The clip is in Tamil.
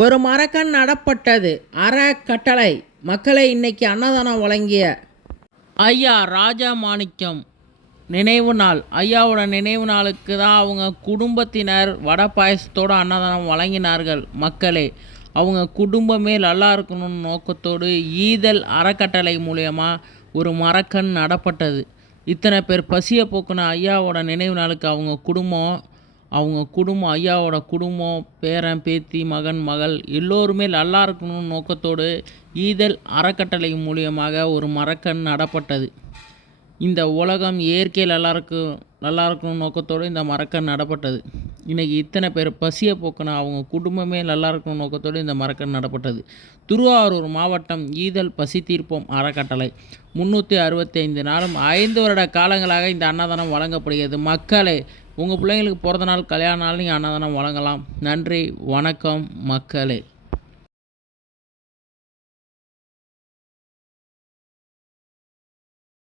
ஒரு மரக்கண் நடப்பட்டது. அறக்கட்டளை மக்களை இன்னைக்கு அன்னதானம் வழங்கிய ஐயா ராஜா மாணிக்கம். நினைவு நாள். ஐயாவோட நினைவு நாளுக்கு தான் அவங்க குடும்பத்தினர் வடை பாயசத்தோடு அன்னதானம் வழங்கினார்கள் மக்களே. அவங்க குடும்பமே நல்லா இருக்கணும்னு நோக்கத்தோடு ஈதல் அறக்கட்டளை மூலயமா ஒரு மரக்கண் நடப்பட்டது. இத்தனை பேர் பசியை போக்குன ஐயாவோட நினைவு நாளுக்கு அவங்க குடும்பம் அவங்க குடும்பம் ஐயாவோட குடும்பம் பேரன் பேத்தி மகன் மகள் எல்லோருமே நல்லா இருக்கணும்னு நோக்கத்தோடு ஈதல் அறக்கட்டளை மூலியமாக ஒரு மரக்கண் நடப்பட்டது. இந்த உலகம் இயற்கையில் நல்லா இருக்கும் நல்லா இருக்கணும் நோக்கத்தோடு இந்த மரக்கண் நடப்பட்டது. இன்றைக்கி இத்தனை பேர் பசியை போக்கணும் அவங்க குடும்பமே நல்லா இருக்கணும் நோக்கத்தோடு இந்த மரக்கன் நடப்பட்டது. திருவாரூர் மாவட்டம் ஈதல் பசி தீர்ப்போம் அறக்கட்டளை. முந்நூற்றி அறுபத்தைந்து நாளும் ஐந்து வருட காலங்களாக இந்த அன்னதானம் வழங்கப்படுகிறது. மக்களே உங்கள் பிள்ளைங்களுக்கு பிறந்த நாள் கல்யாண நாள் நீங்கள் அன்னதானம் வழங்கலாம். நன்றி வணக்கம் மக்களே.